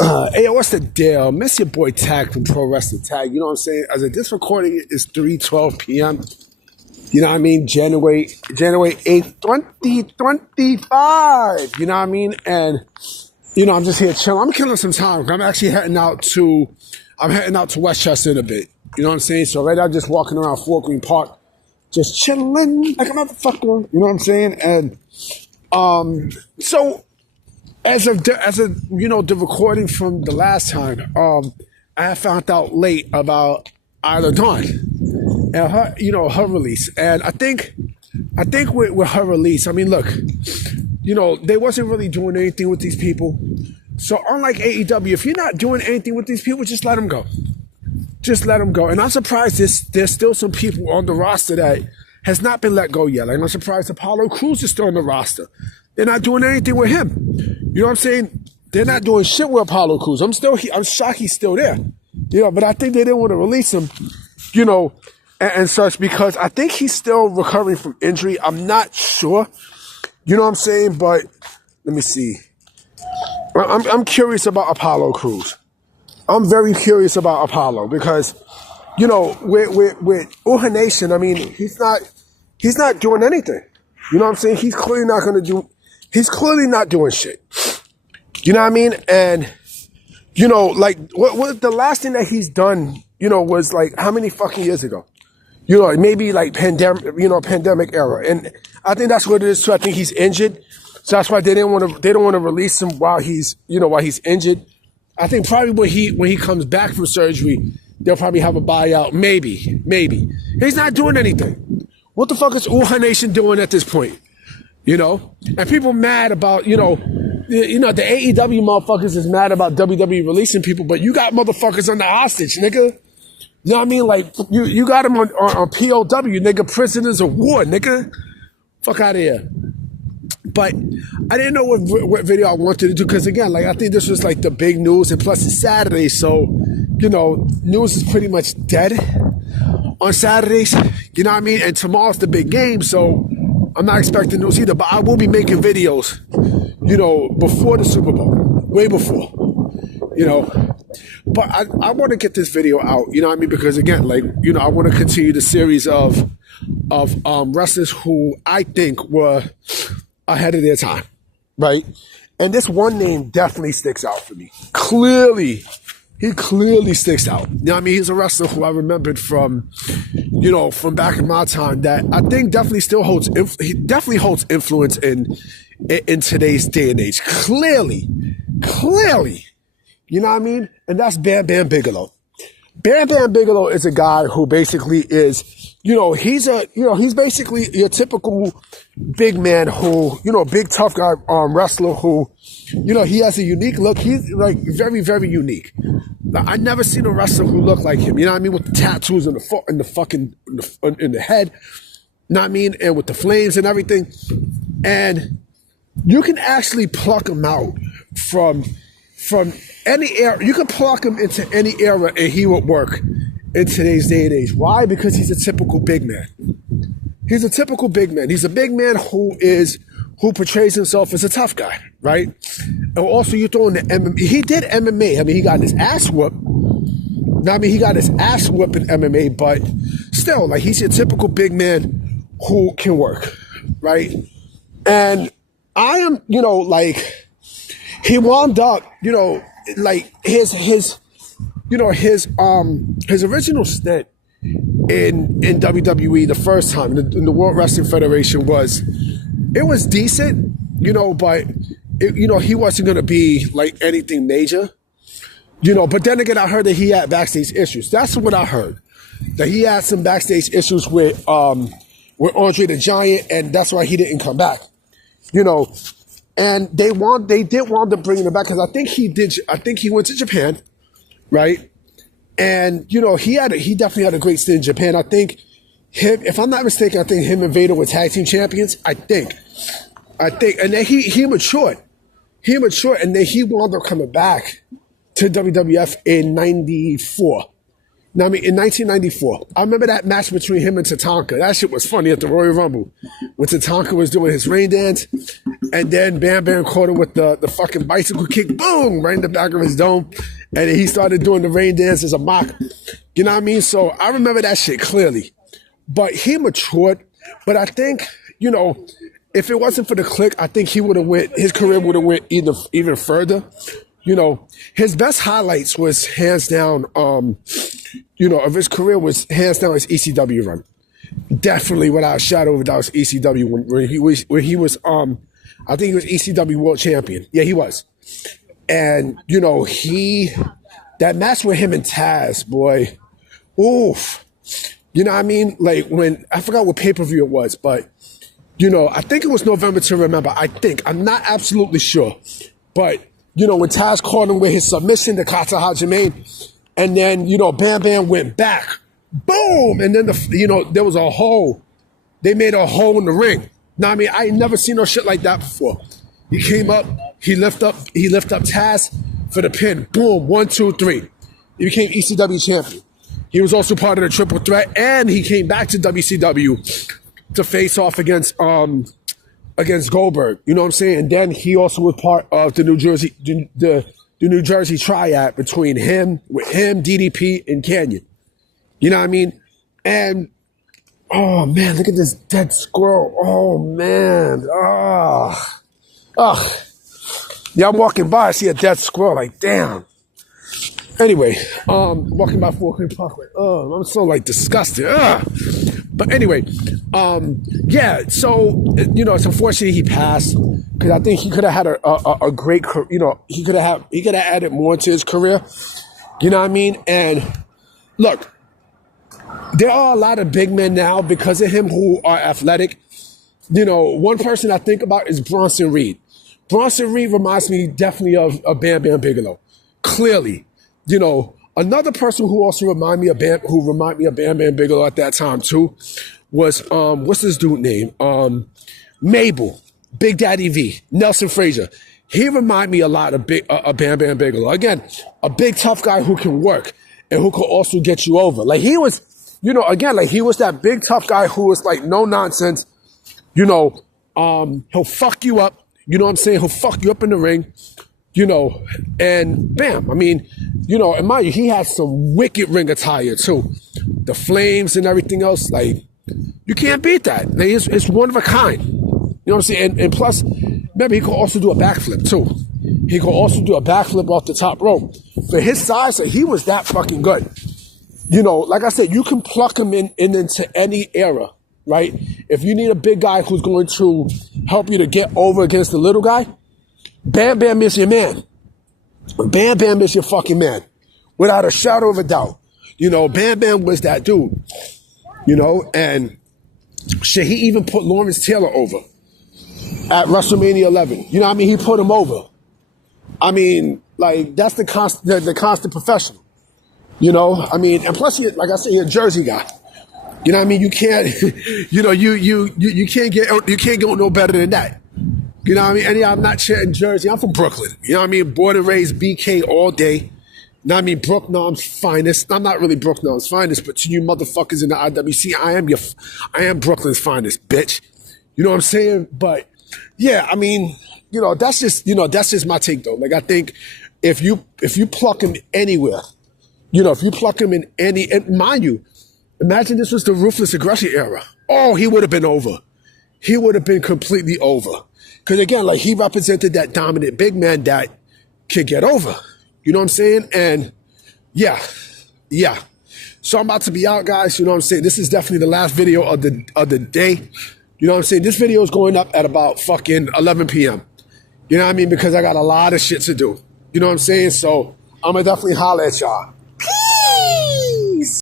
Hey, yo, what's the deal? Miss your boy Tag from Pro Wrestling Tag. You know what I'm saying? As of this recording is 3:12 p.m. You know what I mean? January 8th, 2025. You know what I mean? And I'm just here chilling. I'm killing some time. I'm actually heading out to Westchester in a bit. You know what I'm saying? So right now, I'm just walking around Fort Greene Park, just chilling like a motherfucker. You know what I'm saying? And so. As of the recording from the last time, I found out late about Isla Dawn and her release. And I think with her release, I mean, look, they wasn't really doing anything with these people. So unlike AEW, if you're not doing anything with these people, just let them go. Just let them go. And I'm surprised there's still some people on the roster that has not been let go yet. Like, I'm surprised Apollo Crews is still on the roster. They're not doing anything with him. You know what I'm saying? They're not doing shit with Apollo Crews. I'm shocked he's still there. But I think they didn't want to release him, and such, because I think he's still recovering from injury. I'm not sure. You know what I'm saying? But let me see. I'm curious about Apollo Crews. I'm very curious about Apollo because, with Uha Nation, I mean, he's not doing anything. You know what I'm saying? He's clearly not doing shit. You know what I mean? And, like, what the last thing that he's done, was like how many fucking years ago? Maybe like pandemic era. And I think that's what it is too. I think he's injured. So that's why they don't want to release him while he's injured. I think probably when he comes back from surgery, they'll probably have a buyout. Maybe. He's not doing anything. What the fuck is Uha Nation doing at this point? And people mad about, the AEW motherfuckers is mad about WWE releasing people, but you got motherfuckers under hostage, nigga. You know what I mean? Like, you got them on POW, nigga, prisoners of war, nigga. Fuck out of here. But I didn't know what video I wanted to do, because again, like, I think this was like the big news, and plus it's Saturday, so, news is pretty much dead on Saturdays, you know what I mean? And tomorrow's the big game, so I'm not expecting news either, but I will be making videos, before the Super Bowl, way before, But I want to get this video out, you know what I mean? Because again, like, I want to continue the series of wrestlers who I think were ahead of their time, right? And this one name definitely sticks out for me. He clearly sticks out. You know what I mean? He's a wrestler who I remembered from back in my time that I think definitely still holds influence in today's day and age. Clearly. You know what I mean? And that's Bam Bigelow. Bam Bigelow is a guy who basically is, he's basically your typical big man who, big tough guy, wrestler who, he has a unique look. He's like very, very unique. I never seen a wrestler who looked like him. You know what I mean? With the tattoos in the head. You know what I mean? And with the flames and everything. And you can actually pluck him out from any era. You can pluck him into any era and he would work in today's day and age. Why? Because he's a typical big man. He's a typical big man. He's a big man who portrays himself as a tough guy, right? And also you throw in the MMA. He did MMA. I mean, he got his ass whooped. He got his ass whooped in MMA, but still, like, he's your typical big man who can work, right? And I am, he wound up, like his original stint in WWE the first time in the World Wrestling Federation was decent, but he wasn't going to be like anything major, but then again, I heard that he had backstage issues. That's what I heard, that he had some backstage issues with Andre the Giant, and that's why he didn't come back, and they did want to bring him back, because I think he went to Japan, right? And, he definitely had a great stint in Japan. I think if I'm not mistaken, I think him and Vader were tag team champions. I think, and then he matured. And then he wound up coming back to WWF in '94. Now, I mean, in 1994, I remember that match between him and Tatanka. That shit was funny at the Royal Rumble when Tatanka was doing his rain dance, and then Bam Bam caught him with the fucking bicycle kick, boom, right in the back of his dome, and then he started doing the rain dance as a mock. You know what I mean? So I remember that shit clearly. But he matured. But I think, you know, if it wasn't for the click, I think he would have went. His career would have went even further. You know, his best highlights was hands down. You know, of his career was hands down his ECW run. Definitely, without a shadow of a doubt, ECW when he was I think he was ECW world champion. Yeah, he was. And you know, that match with him and Taz, boy, oof. You know what I mean? Like when I forgot what pay-per-view it was, but you know, I think it was November to Remember. I'm not absolutely sure, but you know, when Taz caught him with his submission to Kata Hajime, and then you know, Bam Bam went back, boom, and then there was a hole. They made a hole in the ring. Now I mean, I ain't never seen no shit like that before. He came up, he lift up Taz for the pin. Boom, 1, 2, 3. He became ECW champion. He was also part of the Triple Threat, and he came back to WCW to face off against Goldberg. You know what I'm saying? And then he also was part of the New Jersey Triad between him, DDP, and Canyon. You know what I mean? And oh man, look at this dead squirrel. Oh man. Yeah, I'm walking by, I see a dead squirrel, like damn. Anyway, walking by Fort Greene Parkway. I'm so like disgusted. But anyway, yeah. So you know, it's unfortunate he passed because I think he could have had a great, you know, he could have added more to his career. You know what I mean? And look, there are a lot of big men now because of him who are athletic. You know, one person I think about is Bronson Reed. Bronson Reed reminds me definitely of Bam Bam Bigelow. Clearly. You know, another person who also reminded me of Bam Bam Bigelow at that time too was what's this dude name? Mabel, Big Daddy V, Nelson Frazier. He reminded me a lot of Bam Bam Bigelow. Again, a big tough guy who can work and who could also get you over. Like he was, you know, again, like he was that big tough guy who was like no nonsense. You know, he'll fuck you up. You know what I'm saying? He'll fuck you up in the ring. You know, and bam, I mean, you know, and mind you, he had some wicked ring attire too. The flames and everything else, like, you can't beat that. Like, it's one of a kind. You know what I'm saying? And plus, remember, he could also do a backflip too. He could also do a backflip off the top rope. For his size, he was that fucking good. You know, like I said, you can pluck him into any era, right? If you need a big guy who's going to help you to get over against the little guy, Bam Bam is your man. Bam Bam is your fucking man. Without a shadow of a doubt. You know, Bam Bam was that dude. You know, and shit, he even put Lawrence Taylor over at WrestleMania 11. You know what I mean? He put him over. I mean, like, that's the constant professional. You know, I mean, and plus, like I said, he's a Jersey guy. You know what I mean? You can't, you know, you can't go no better than that. You know what I mean? And yeah, I'm not chatting Jersey. I'm from Brooklyn. You know what I mean? Born and raised BK all day. You know what I mean? Brooknom's finest. I'm not really Brooknom's finest, but to you motherfuckers in the IWC, I am Brooklyn's finest, bitch. You know what I'm saying? But yeah, I mean, you know, that's just my take though. Like I think if you pluck him anywhere, you know, if you pluck him in any, and mind you, imagine this was the Ruthless Aggression era. Oh, he would have been over. He would have been completely over. Because again, like he represented that dominant big man that can get over. You know what I'm saying? And yeah. So I'm about to be out, guys. You know what I'm saying? This is definitely the last video of the day. You know what I'm saying? This video is going up at about fucking 11 p.m. You know what I mean? Because I got a lot of shit to do. You know what I'm saying? So I'm going to definitely holler at y'all.